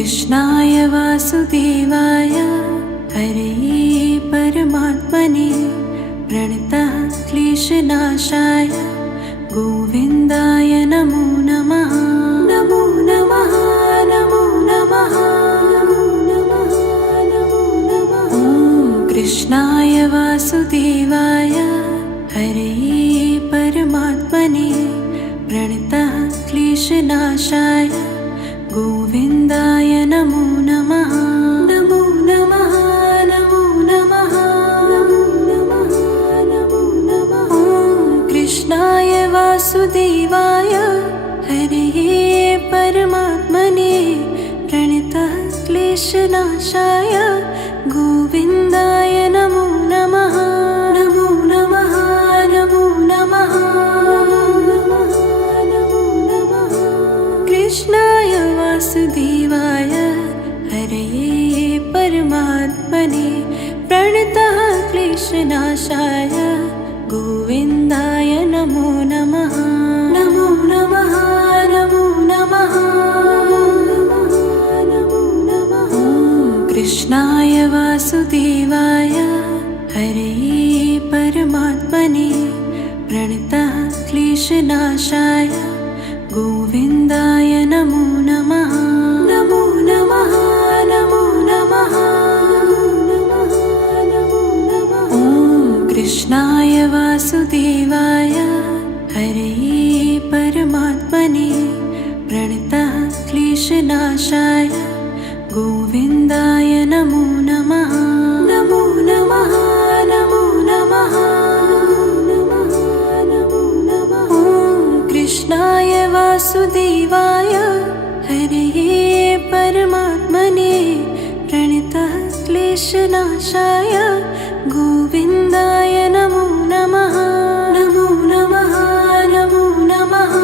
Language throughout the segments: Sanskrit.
कृष्णाय वासुदेवाय हरये परमात्मने प्रणतः क्लेशनाशाय गोविन्दाय नमो नमः। नमो नमः नमो नमः नमो नमः नमो नमः। कृष्णाय वासुदेवाय हरये परमात्मने प्रणतः क्लेशनाशाय गोविन्दाय नमो नमः। नमो नमः नमो नमः नमो नमः नमो नमः। कृष्णाय वासुदेवाय हरये परमात्मने प्रणतः क्लेशनाशाय गोविन्दाय नमो नमः। नमो नमः नमो नमः नमो नमः नमो नमः। कृष्णाय वासुदेवाय हरये परमात्मने प्रणतः क्लेशनाशाय गोविन्दाय नमो नमः। नमो नमः नमो नमः नमो नमः। कृष्णाय वासुदेवाय हरये परमात्मने प्रणतः क्लेशनाशाय गोविन्दाय नमो नमः। नमो नमः नमो नमः नमो नमः। कृष्णाय वासुदेवाय हरये परमात्मने प्रणतः क्लेशनाशाय गोविन्दाय नमो नमः। नमो नमः नमो नमः नमो नमः। कृष्णाय वासुदेवाय हरये परमात्मने प्रणतः क्लेशनाशाय गोविन्दाय नमो नमः। नमो नमः नमो नमः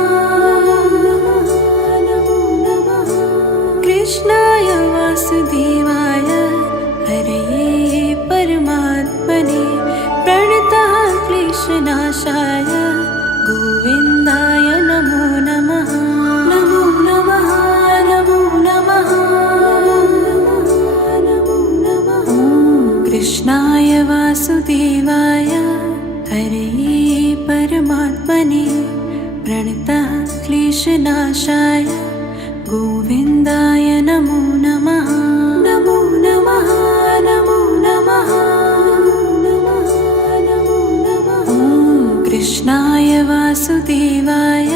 नमो नमः। कृष्णाय वासुदेवाय हरये परमात्मने प्रणतः क्लेशनाशाय गोविन्दाय नमो नमः। नमो नमः नमो नमः नमो नमः। कृष्णाय वासुदेवाय हरये परमात्मने प्रणतः क्लेशनाशाय गोविन्दाय नमो नमः। नमो नमः नमो नमः नमो नमः। कृष्णाय वासुदेवाय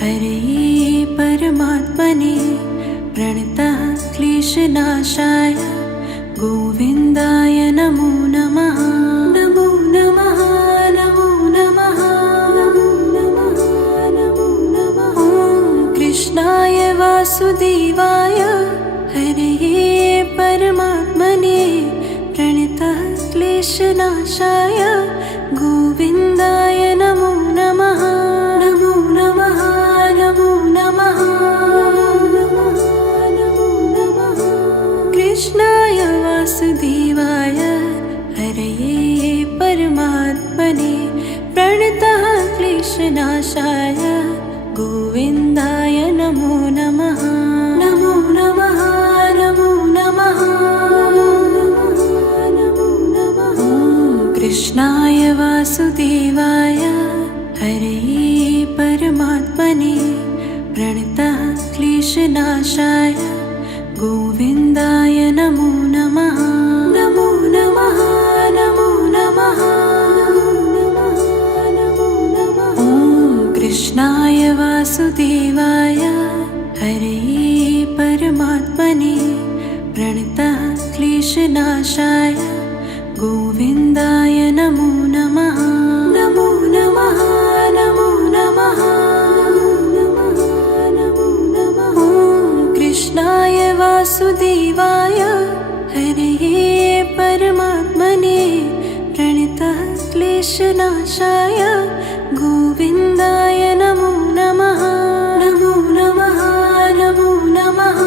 हरये परमात्मने प्रणतः क्लेशनाशाय गोविन्दाय नमो नमः। नमो नमः नमो नमः नमो नमः नमो नमः। कृष्णाय वासुदेवाय हरये परमात्मने प्रणतः क्लेशनाशाय गोविन्दाय नमो नमः। नमो नमः नमो नमः नमो नमः। कृष्णाय वासुदेवाय हरये परमात्मने प्रणतः क्लेशनाशाय गोविन्दाय नमो नमः। नमो नमः नमो नमः नमो नमः। कृष्णाय वासुदेवाय हरये परमात्मने प्रणतः क्लेशनाशाय गोविन्दाय नमो नमः। नमो नमः नमो नमः नमो नमः। कृष्णाय वासुदेवाय हरये परमात्मने प्रणतः क्लेशनाशाय गोविन्दाय नमो नमः। नमो नमः नमो नमः नमो नमः। कृष्णाय वासुदेवाय हरये परमात्मने प्रणतः क्लेशनाशाय गोविन्दाय नमो नमः। नमो नमः नमो नमः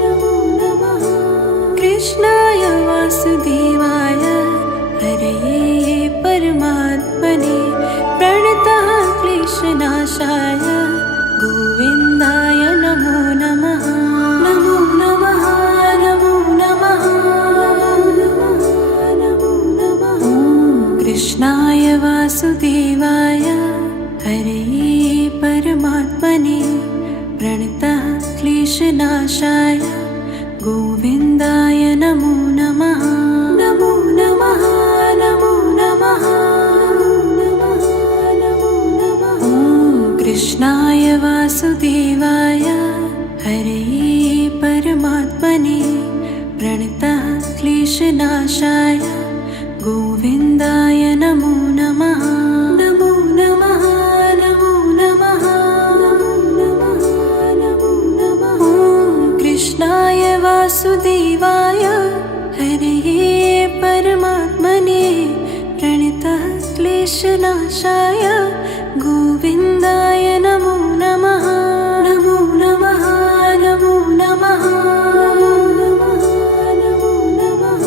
नमो नमः। कृष्णाय वासुदेवाय हरये परमात्मने प्रणतः क्लेशनाशाय गोविन्दाय नमो नमः। वासुदेवाय हरे परमात्मने प्रणतः क्लेशनाशाय गोविन्दाय नमो नमः। नमो नमः नमो नमः नमो नमः। ॐ कृष्णाय वासुदेवाय हरे परमात्मने प्रणतः क्लेशनाशाय गोविन्दाय नमो नमः। नमो नमः नमो नमः नमो नमः। ॐ कृष्णाय वासुदेवाय हरे परमात्मने प्रणतः क्लेशनाशाय गोविन्दाय नमो नमः। नमो नमः नमो नमः नमो नमः।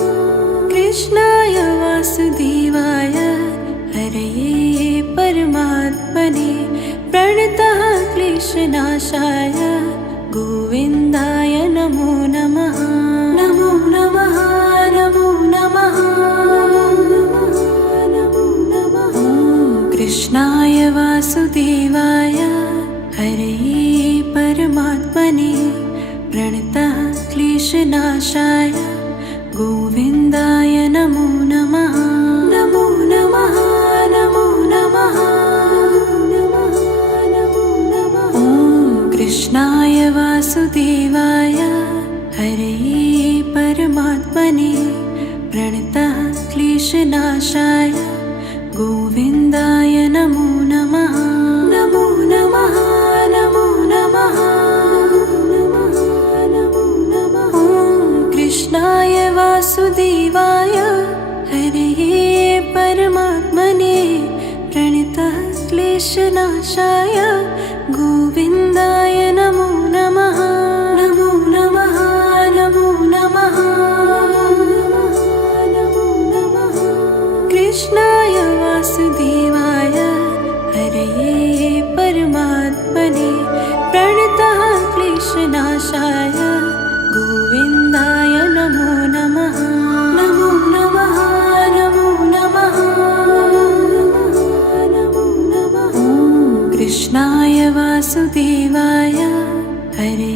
कृष्णाय वासुदेवाय हरे परमात्मने प्रणतः क्लेशनाशाय गोविन्दाय नमो नमः। नमो नमः नमो नमः नमो नमः। ॐ कृष्णाय वासुदेवाय हरे परमात्मने प्रणतः क्लेशनाशाय गोविन्दाय नमो नमः। नमो नमः नमो नमः नमो नमः। ॐ कृष्णाय वासुदेवाय हरे परमात्मने प्रणतः क्लेशनाशाय गोविन्दाय नमो नमः। नमो नमः नमो नमः नमो नमः। ॐ कृष्णाय वासुदेवाय हरे परमात्मने प्रणतः क्लेशनाशाय गोविन्दाय नमो नमः। नमो नमः नमो नमः नमो नमः। कृष्णाय वासुदेवाय हरे परमात्मने प्रणतः क्लेशनाशाय गोविन्दाय नमो नमः। नमो नमः नमो नमः नमो नमः। ॐ कृष्णाय वासुदेवाय हरे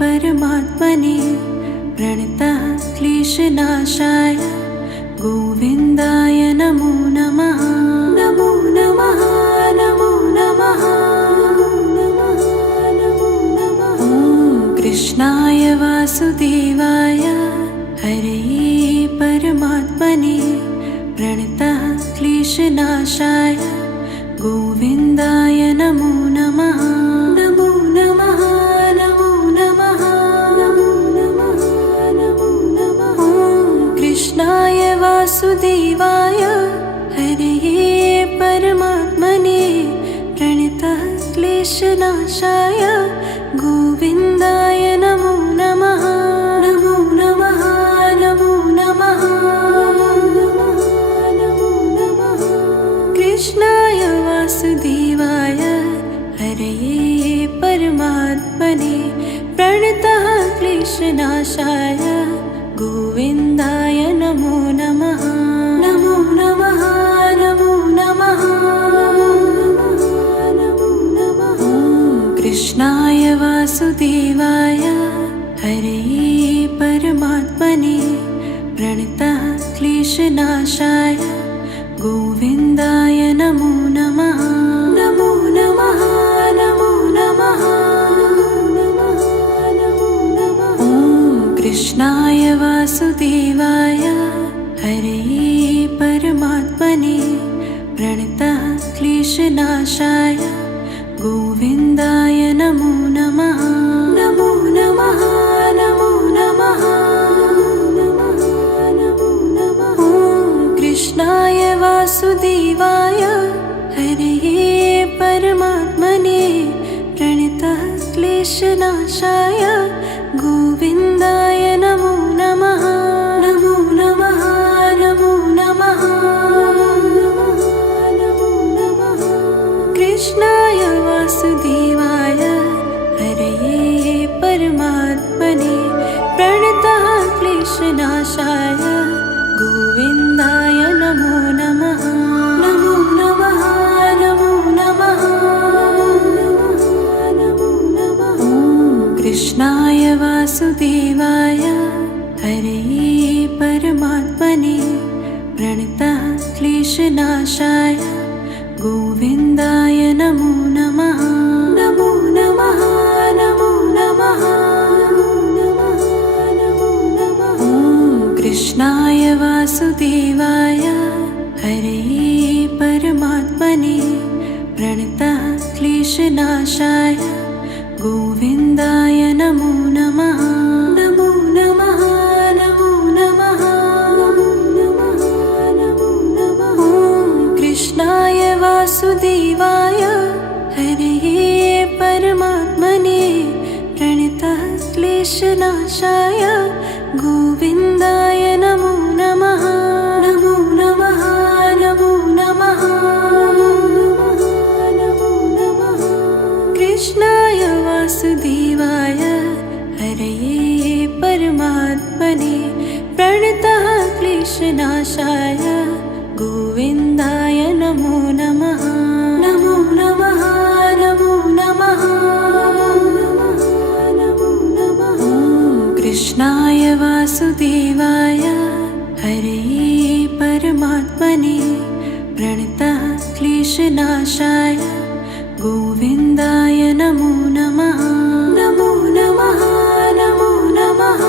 परमात्मने प्रणतः क्लेशनाशाय गोविन्दाय नमो नमः। नमो नमः नमो नमः नमो नमः। ॐ कृष्णाय वासुदेवाय हरे परमात्मने प्रणतः क्लेशनाशाय गोविन्दाय नमो नमः। नमो नमः नमो नमः नमो नमः। ॐ कृष्णाय वासुदेवाय हरे परमात्मने प्रणतः क्लेशनाशाय गोविन्दाय नमो नमः। नमो नमः नमो नमः नमो नमः। कृष्णाय वासुदेवाय हरे परमात्मने प्रणतः क्लेशनाशाय गोविन्दाय नमो नमः। नमो नमः नमो नमः नमो नमः। ॐ कृष्णाय वासुदेवाय हरे परमात्मने प्रणतः क्लेशनाशाय गोविन्दाय नमो नमः। नमो नमः नमो नमः नमो नमः। ॐ कृष्णाय वासुदेवाय हरे परमात्मने प्रणतः क्लेशनाशाय गोविन्दाय नमो नमः। नमो नमः नमो नमः नमो नमः। ॐ कृष्णाय वासुदेवाय हरे परमात्मने प्रणतः क्लेशनाशाय गोविन्दाय नमो नमः। नमो नमः नमो नमः नमो नमः। कृष्णाय वासुदेवाय हरे परमात्मने प्रणतः क्लेशनाशाय गोविन्दाय नमो नमः। नमो नमः प्रणतः क्लेशनाशाय गोविन्दाय नमो नमः। नमो नमः नमो नमः नमो नमः। ॐ कृष्णाय वासुदेवाय हरये परमात्मने प्रणतः क्लेशनाशाय गोविन्दाय नमो नमः। नमो नमः नमो नमः नमो नमः। ॐ कृष्णाय वासुदेवाय हरये परमात्मने प्रणतः क्लेशनाशाय गोविन्दाय नमो नमः। नमो नमः नमो नमः नमो नमः। कृष्णाय वासुदेवाय हरये परमात्मने प्रणतः क्लेशनाशाय गोविन्दाय नमो नमः। नमो नमः नमो नमः नमो नमः। ॐ कृष्णाय वासुदेवाय हरये परमात्मने प्रणतः क्लेशनाशाय गोविन्दाय नमो नमः। नमो नमः नमो नमः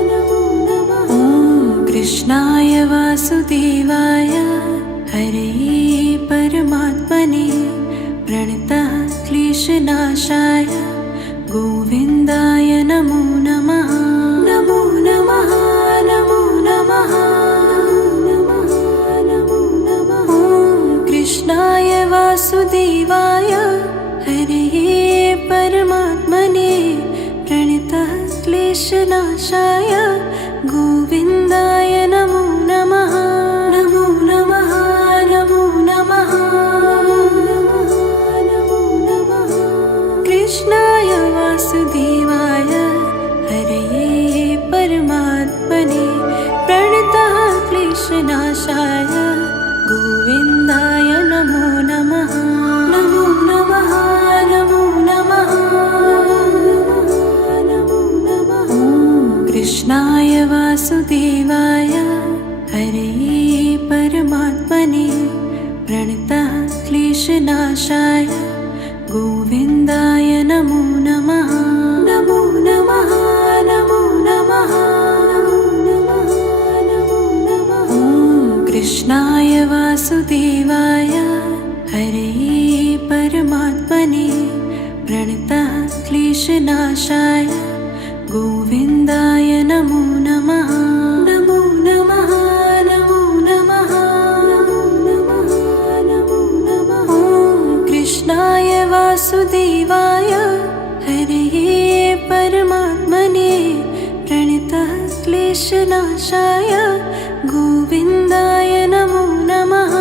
नमो नमः। ॐ कृष्णाय वासुदेवाय हरये परमात्मने प्रणतः क्लेशनाशाय गोविन्दाय नमो नमः। नमो नमः नमो नमः नमो नमः। ॐ कृष्णाय वासुदेवाय हरये परमात्मने प्रणतः क्लेशनाशाय गोविन्दाय नमो नमः। नमो नमः नमो नमः नमो नमः। कृष्णाय वासुदेवाय हरये परमात्मने प्रणतः क्लेशनाशाय गोविन्दाय नमो नमः। नमो नमः नमो नमः नमो नमः। ॐ कृष्णाय वासुदेवाय हरये परमात्मने प्रणतः क्लेशनाशाय गोविन्दाय नमो नमः। नमो नमः नमो नमः नमो नमः। ॐ कृष्णाय वासुदेवाय हरये परमात्मने प्रणतः क्लेशनाशाय गोविन्दाय नमो नमः। नमो नमः नमो नमः नमो नमः। ॐ कृष्णाय वासुदेवाय हरये परमात्मने प्रणतः क्लेशनाशाय गोविन्दाय नमो नमः।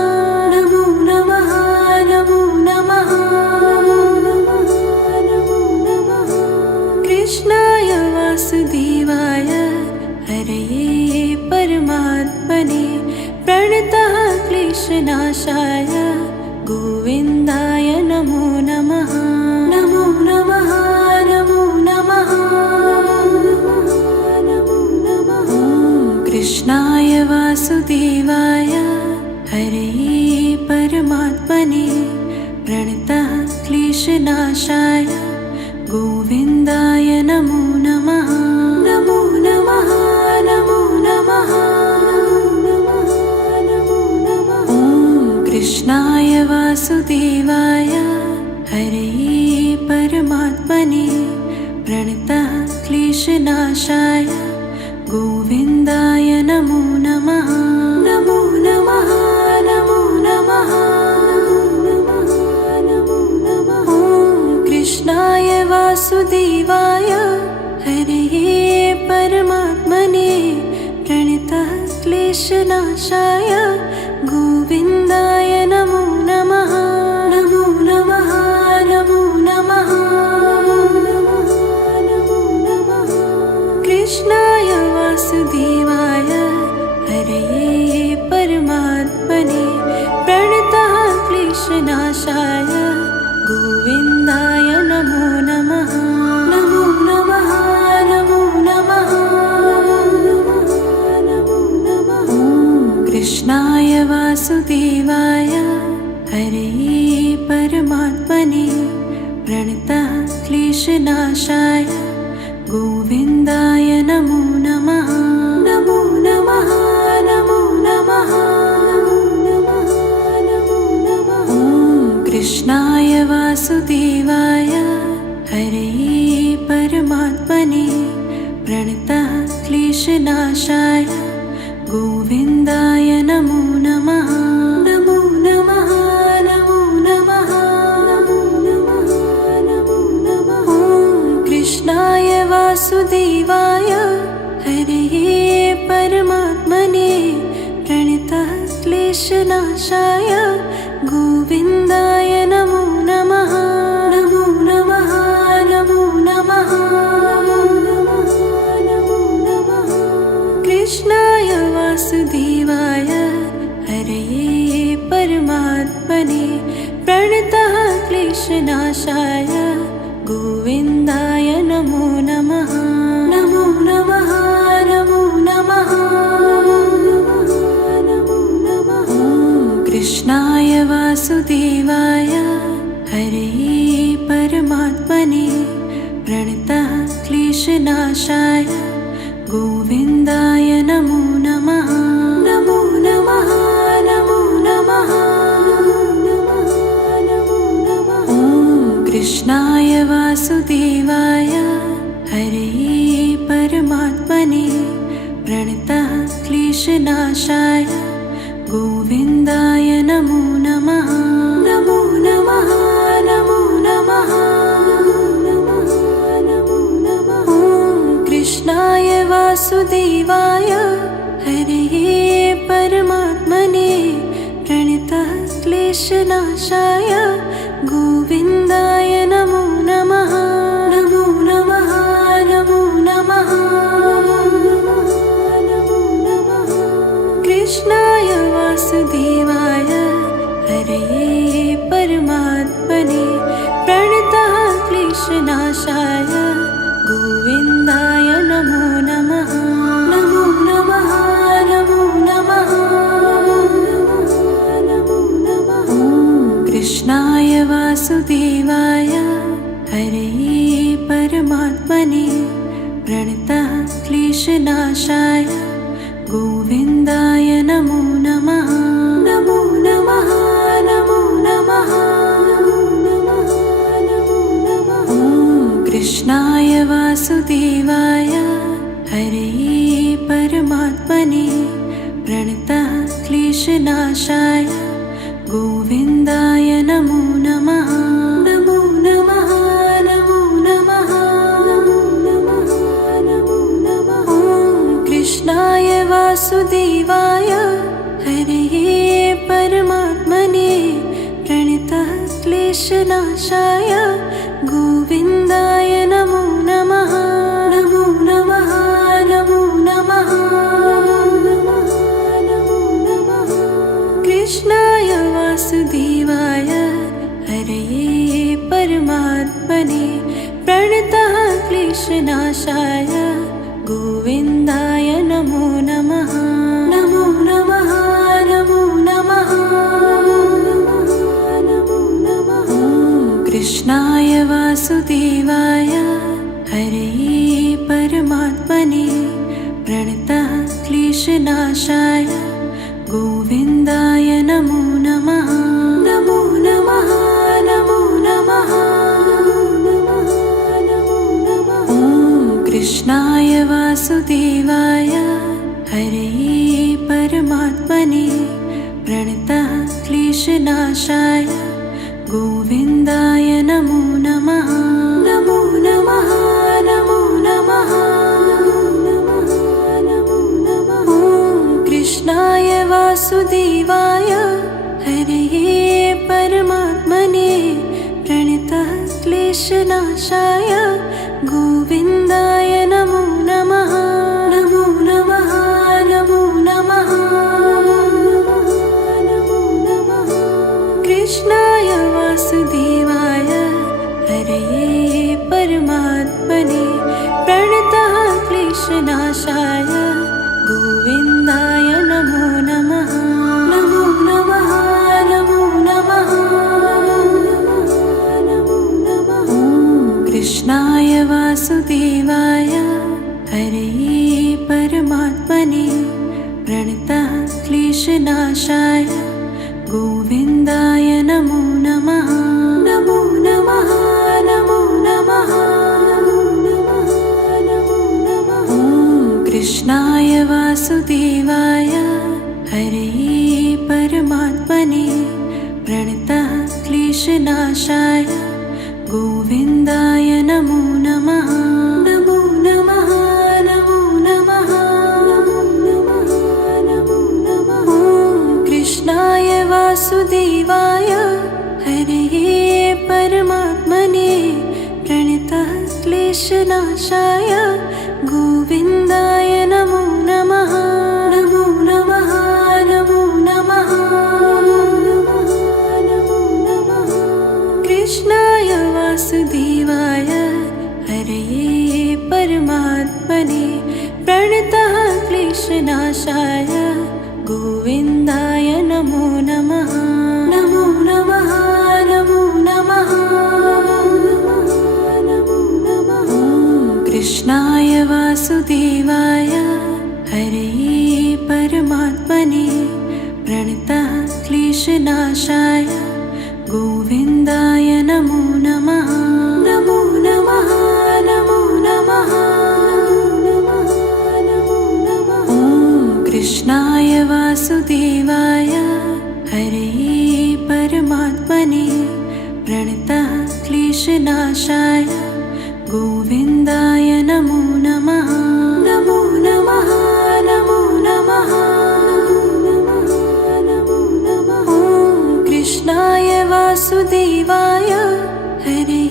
नमो नमः नमो नमः नमो नमः। कृष्णाय वासुदेवाय हरये परमात्मने प्रणतः क्लेशनाशाय गोविन्दाय नमो नमः। नमो नमः नमो नमः नमो नमः। ॐ कृष्णाय वासुदेवाय हरये परमात्मने प्रणतः क्लेशनाशाय गोविन्दाय नमो नमः। नमो नमः नमो नमः नमो नमः। ॐ कृष्णाय वासुदेवाय हरये परमात्मने प्रणतः क्लेशनाशाय गोविन्दाय नमो नमः। नमो नमः नमो नमः नमो नमः। ॐ कृष्णाय वासुदेवाय हरये परमात्मने प्रणतः क्लेशनाशाय गोविन्दाय नमो नमः। नमो नमः नमो नमः नमो नमः। कृष्णाय वासुदेवाय हरये परमात्मने प्रणतः क्लेशनाशाय गोविन्दाय नमो नमः। नमो नमः नमो नमः नमो नमः। परमात्मने प्रणतः क्लेशनाशाय गोविन्दाय नमो नमः। नमो नमः नमो नमः नमो नमः नमो नमः। ॐ कृष्णाय वासुदेवाय हरये परमात्मने प्रणतः क्लेशनाशाय गोविन्दाय नमो नमः। नमो नमः नमो नमः नमो नमः नमो नमः। ॐ कृष्णाय वासुदेवाय हरये परमात्मने प्रणतः क्लेशनाशाय गोविन्दाय नमो नमः। नमो नमः नमो नमः नमो नमः नमो नमः। कृष्णाय वासुदेवाय हरये परमात्मने प्रणतः क्लेशनाशाय गोविन्दाय नमो नमः। नमो नमः नमो नमः नमो नमः। ॐ कृष्णाय वासुदेवाय हरये परमात्मने प्रणतः क्लेशनाशाय गोविन्दाय नमो नमः। नमो नमः नमो नमः नमो नमः। ॐ कृष्णाय वासुदेवाय हरये परमात्मने प्रणतः क्लेशनाशाय गोविन्दाय नमो नमः। नमो नमः नमो नमः नमो नमः। ॐ कृष्णाय वासुदेवाय हरये परमात्मने प्रणतः क्लेशनाशाय गोविन्दाय नमो नमः। नमो नमः नमो नमः नमो नमः। कृष्णाय वासुदेवाय हरये परमात्मने प्रणतः क्लेशनाशाय गोविन्दाय नमो नमः। नमो नमः नमो नमः नमो नमः। ॐ कृष्णाय वासुदेवाय हरये परमात्मने प्रणतः क्लेशनाशाय गोविन्दाय नमो नमः। नमो नमः नमो नमः नमो नमः। ॐ कृष्णाय वासुदेवाय हरये परमात्मने प्रणतः क्लेशनाशाय गोविन्दाय नमो नमः। नमो नमः नमो नमः नमो नमः। ॐ कृष्णाय वासुदेवाय हरये परमात्मने प्रणतः क्लेशनाशाय गोविन्दाय नमो नमः। नमो नमः नमो नमः नमो नमः। कृष्णाय वासुदेवाय हरये परमात्मने प्रणतः क्लेशनाशाय गोविन्दाय नमो नमः। नमो नमः नमो नमः नमो नमः। ॐ कृष्णाय वासुदेवाय हरये परमात्मने प्रणतः क्लेशनाशाय गोविन्दाय नमो नमः। नमो नमः नमो नमः नमो नमः। ॐ कृष्णाय वासुदेवाय हरये परमात्मने प्रणतः क्लेशनाशाय गोविन्दाय नमो नमः। नमो नमः नमो नमः नमो नमः। ॐ कृष्णाय वासुदेवाय हरये परमात्मने प्रणतः क्लेशनाशाय गोविन्दाय नमो नमः। नमो नमः नमो नमः नमो नमः। कृष्णाय वासुदेवाय हरये परमात्मने प्रणतः क्लेशनाशाय गोविन्दाय नमो नमः। नमो नमः नमो नमः वासुदेवाय हरे परमात्मने प्रणतः क्लेशनाशाय गोविन्दाय नमो नमः। नमो नमः नमो नमः नमो नमः नमो नमः। ॐ कृष्णाय वासुदेवाय हरे परमात्मने प्रणतः क्लेशनाशाय गोविन्दाय नमो नमः। नमो नमः नमो नमः नमो नमः नमो नमः। ॐ कृष्णाय वासुदेवाय हरे परमात्मने प्रणतः क्लेशनाशाय गोविन्दाय नमो नमः। नमो नमः नमो नमः नमो नमः। कृष्णाय वासुदेवाय हरे परमात्मने प्रणतः क्लेशनाशाय गोविन्दाय नमो नमः। नमो नमः नमो नमः नमो नमः। ॐ कृष्णाय वासुदेवाय हरे परमात्मने प्रणतः क्लेशनाशाय गोविन्दाय नमो नमः। नमो नमः नमो नमः नमो नमः। ॐ कृष्णाय वासुदेवाय हरे परमात्मने प्रणतः क्लेशनाशाय गोविन्दाय नमो नमः। नमो नमः नमो नमः नमो नमः। ॐ कृष्णाय वासुदेवाय हरे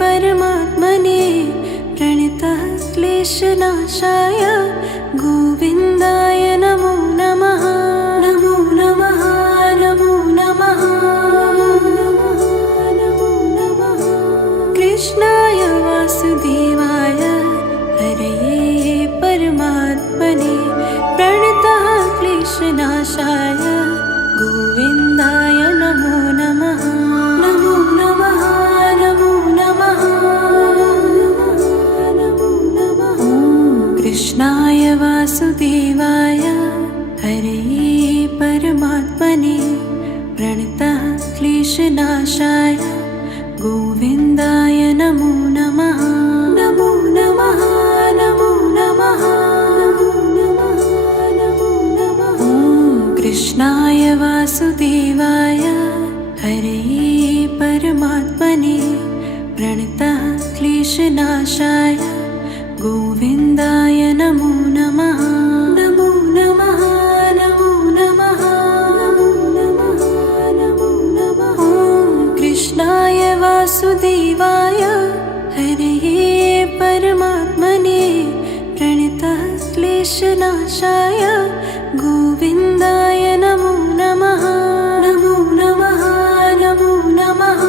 परमात्मने प्रणतः क्लेशनाशाय गोविन्दाय नमो नमः। नमो नमः नमो नमः नमो नमः। कृष्णाय वासुदेवाय हरे परमात्मने प्रणतः क्लेशनाशाय गोविन्दाय नमो नमः। नमो नमः नमो नमः नमो नमः। ॐ कृष्णाय वासुदेवाय हरे परमात्मने प्रणतः क्लेशनाशाय गोविन्दाय नमो नमः। नमो नमः नमो नमः नमो नमः। ॐ कृष्णाय वासुदेवाय हरे परमात्मने प्रणतः क्लेशनाशाय गोविन्दाय नमो नमः। नमो नमः नमो नमः नमो नमः। ॐ कृष्णाय वासुदेवाय हरे परमात्मने प्रणतः क्लेशनाशाय गोविन्दाय नमो नमः। नमो नमः नमो नमः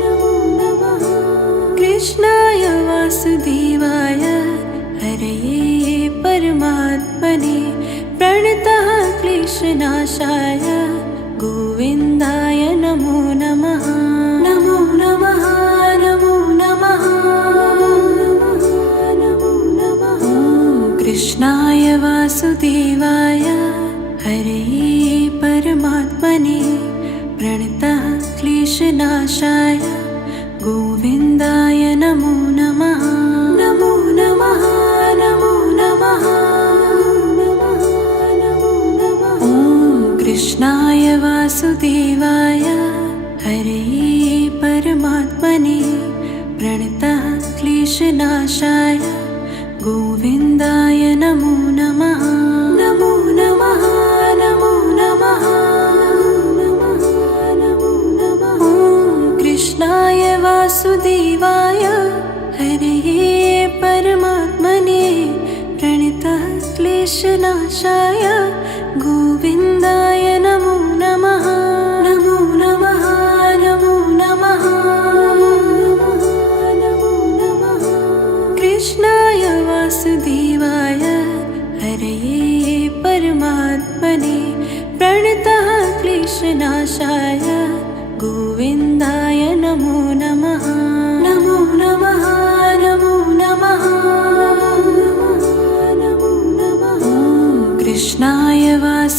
नमो नमः। कृष्णाय वासुदेवाय हरे परमात्मने प्रणतः क्लेशनाशाय गोविन्दाय नमो नमः। नमो नमः नमो नमः नमो नमः। ॐ कृष्णाय वासुदेवाय हरे परमात्मने प्रणतः क्लेशनाशाय गोविन्दाय नमो नमः। नमो नमः नमो नमः नमो नमः। ॐ कृष्णाय वासुदेवाय हरे परमात्मने प्रणतः क्लेशनाशाय गोविन्दाय नमो नमः। नमो नमः नमो नमः नमो नमः। ॐ कृष्णाय वासुदेवाय हरे परमात्मने प्रणतः क्लेशनाशाय गोविन्दाय नमो नमः। नमो नमः नमो नमः नमो नमः। कृष्णाय वासुदेवाय हरे परमात्मने प्रणतः क्लेशनाशाय गोविन्दाय नमो नमः। नमो नमः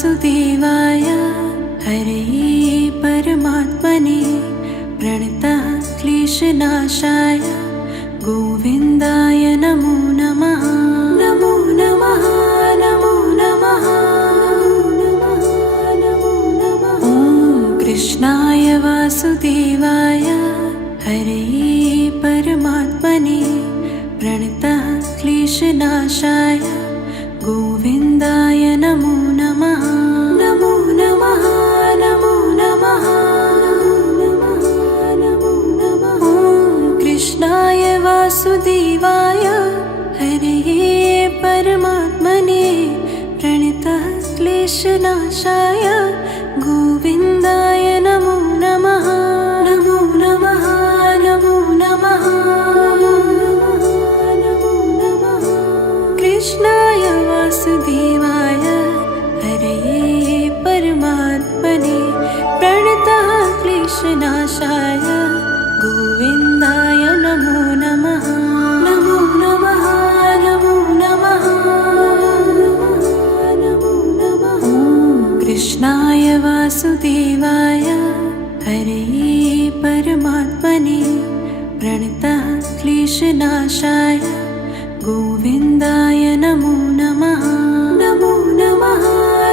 वासुदेवाय हरे परमात्मने प्रणतः क्लेशनाशाय गोविन्दाय नमो नमः। नमो नमः नमो नमः नमो नमः। ॐ कृष्णाय वासुदेवाय हरे परमात्मने प्रणतः क्लेशनाशाय गोविन्दाय नमो नमः। नमो नमः नमो नमः नमो नमः। ॐ कृष्णाय वासुदेवाय हरे परमात्मने प्रणतः क्लेशनाशाय गोविन्दाय नमो नमः। नमो नमः नमो नमः नमो नमः। कृष्णाय वासुदेवाय हरे परमात्मने प्रणतः क्लेशनाशाय गोविन्दाय नमो नमः। नमो नमः नमो नमः नमो नमः। ॐ कृष्णाय वासुदेवाय हरे परमात्मने प्रणतः क्लेशनाशाय गोविन्दाय नमो नमः। नमो नमः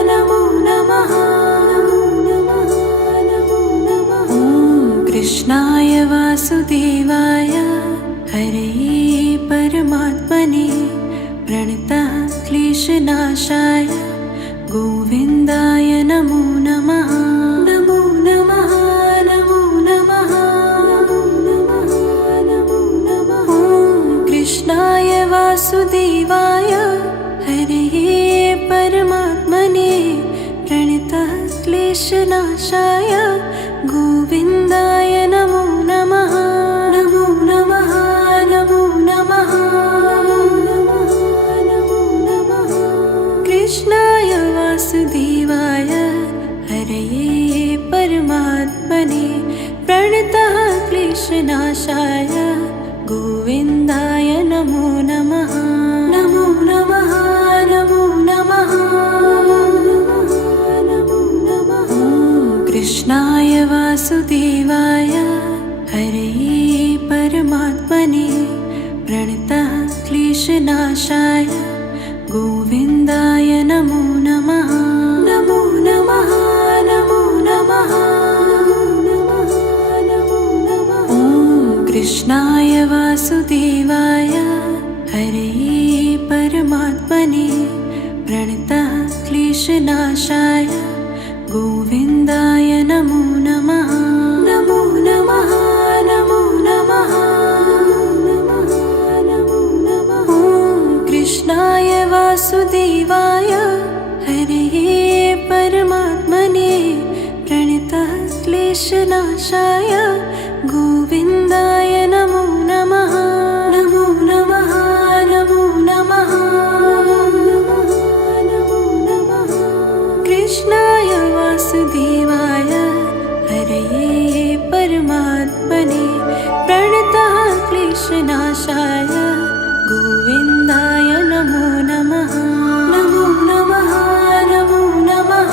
नमो नमः नमो नमः। ॐ कृष्णाय वासुदेवाय हरे परमात्मने प्रणतः क्लेशनाशाय गोविन्दाय नमो नमः। नमो नमः नमो नमः नमो नमः। ॐ कृष्णाय वासुदेवाय हरे परमात्मने प्रणतः क्लेशनाशाय गोविन्दाय नमो नमः। नमो नमः नमो नमः नमो नमः। कृष्णाय वासुदेवाय हरे परमात्मने प्रणतः क्लेशनाशाय गोविन्दाय नमो नमः। नमो नमः नमो नमः नमो नमः। ॐ कृष्णाय वासुदेवाय हरे परमात्मने प्रणतः क्लेशनाशाय गोविन्दाय नमो नमः। नमो नमः नमो नमः नमो नमः। ॐ कृष्णाय वासुदेवाय हरे परमात्मने प्रणतः क्लेशनाशाय गोविन्दाय नमो नमः। नमो नमः नमो नमः नमो नमः। ॐ कृष्णाय वासुदेवाय हरे परमात्मने प्रणतः क्लेशनाशाय गोविन्दाय नमो नमः। नमो नमः नमो नमः नमो नमः। कृष्णाय वासुदेवाय हरे परमात्मने प्रणतः क्लेशनाशाय गोविन्दाय नमो नमः। नमो नमः नमो नमः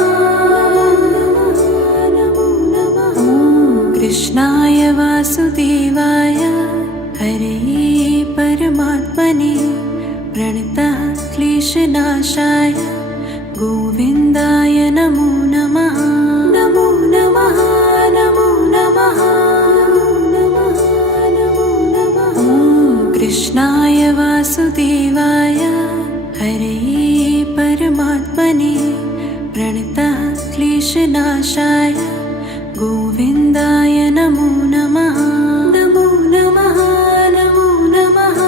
नमो नमः। ॐ कृष्णाय वासुदेवाय हरे परमात्मने प्रणतः क्लेशनाशाय गोविन्दाय नमो नमः। नमो नमः नमो नमः नमो नमः। ॐ कृष्णाय वासुदेवाय हरे परमात्मने प्रणतः क्लेशनाशाय गोविन्दाय नमो नमः। नमो नमः नमो नमः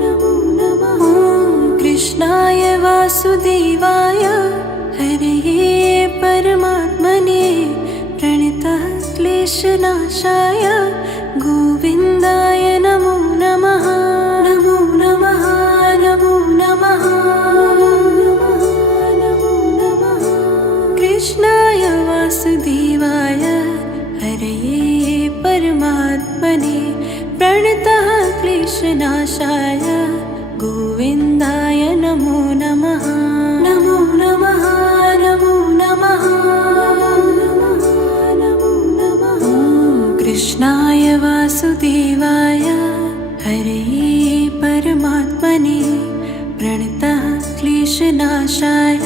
नमो नमः। ॐ कृष्णाय वासुदेवाय हरे परमात्मने प्रणतः क्लेशनाशाय गोविन्दाय नमो नमः। नमो नमः नमो नमः नमो नमः। कृष्णाय वासुदेवाय हरे परमात्मने प्रणतः क्लेशनाशाय गोविन्दाय नमो नमः। नमो नमः वासुदेवाय हरे परमात्मने प्रणतः क्लेशनाशाय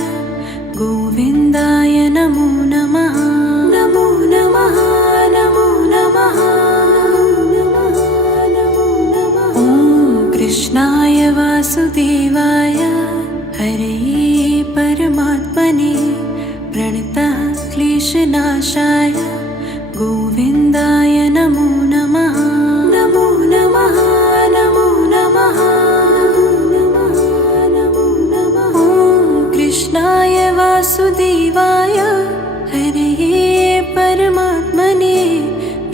गोविन्दाय नमो नमः। नमो नमः नमो नमः नमो नमः। ॐ कृष्णाय वासुदेवाय हरे परमात्मने प्रणतः क्लेशनाशाय गोविन्दाय नमो नमः। नमो नमः नमो नमः नमो नमः। ॐ कृष्णाय वासुदेवाय हरे परमात्मने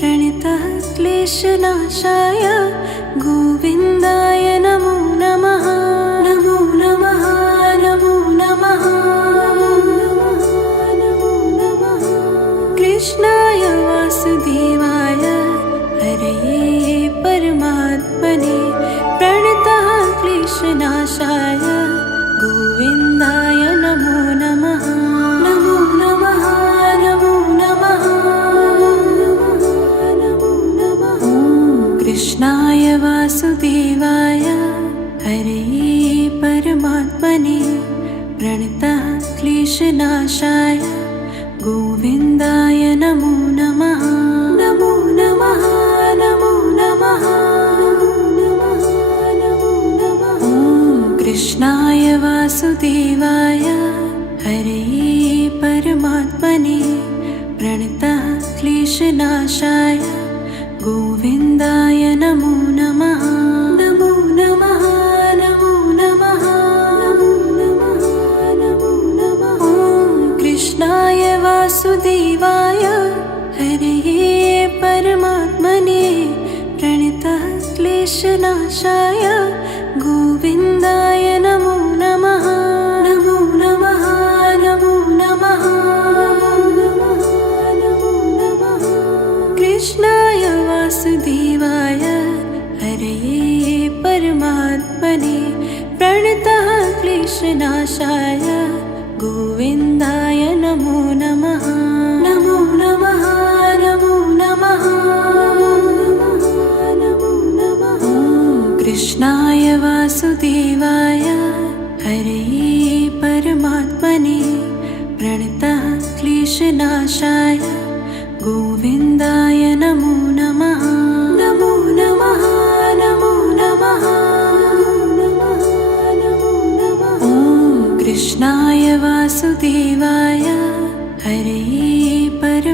प्रणतः क्लेशनाशाय गोविन्दाय नमो नमः। नमो नमः नमो नमः नमो नमः। कृष्णाय वासुदेवाय हरे परमात्मने प्रणतः क्लेशनाशाय गोविन्दाय नमो नमः। नमो नमः नमो नमः नमो नमः। ॐ कृष्णाय वासुदेवाय हरे परमात्मने प्रणतः क्लेशनाशाय गोविन्दाय नमो नमः। नमो नमः नमो नमः नमो नमः। ॐ कृष्णाय वासुदेवाय हरे परमात्मने प्रणतः क्लेशनाशाय गोविन्दाय नमो नमः। नमो नमः नमो नमः नमो नमः। ॐ कृष्णाय वासुदेवाय हरे परमात्मने प्रणतः क्लेशनाशाय गोविन्दाय नमो नमः। नमो नमः नमो नमः नमो नमः। कृष्णाय वासुदेवाय हरे परमात्मने प्रणतः क्लेशनाशाय गोविन्दाय नमो नमः। नमो नमः नमो नमः नमो नमः। ॐ कृष्णाय वासुदेवाय हरे परमात्मने प्रणतः क्लेशनाशाय गोविन्दाय नमो नमः। नमो नमः नमो नमः नमो नमः। ॐ कृष्णाय वासुदेवाय हरे